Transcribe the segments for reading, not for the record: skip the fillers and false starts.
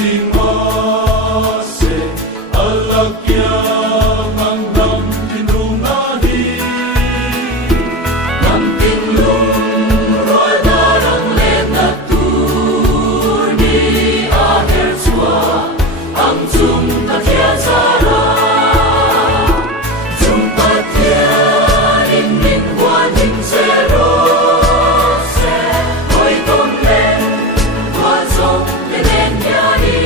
singase alakyang ang nam tinrungahi nam tinlung roadarang lenatur ni aher sua ang zum kakiazara zum patian in min huaning zero se hoi tong len hua zong lenen yani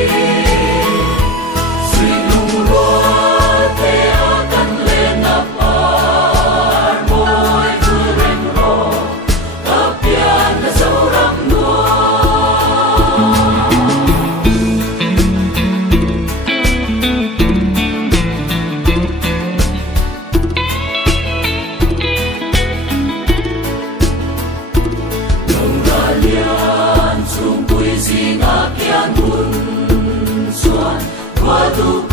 suy lung roa te akan lenapar moi kureng ro kapian na saurang noa Lian sung puisi ngakian pun suan, waduh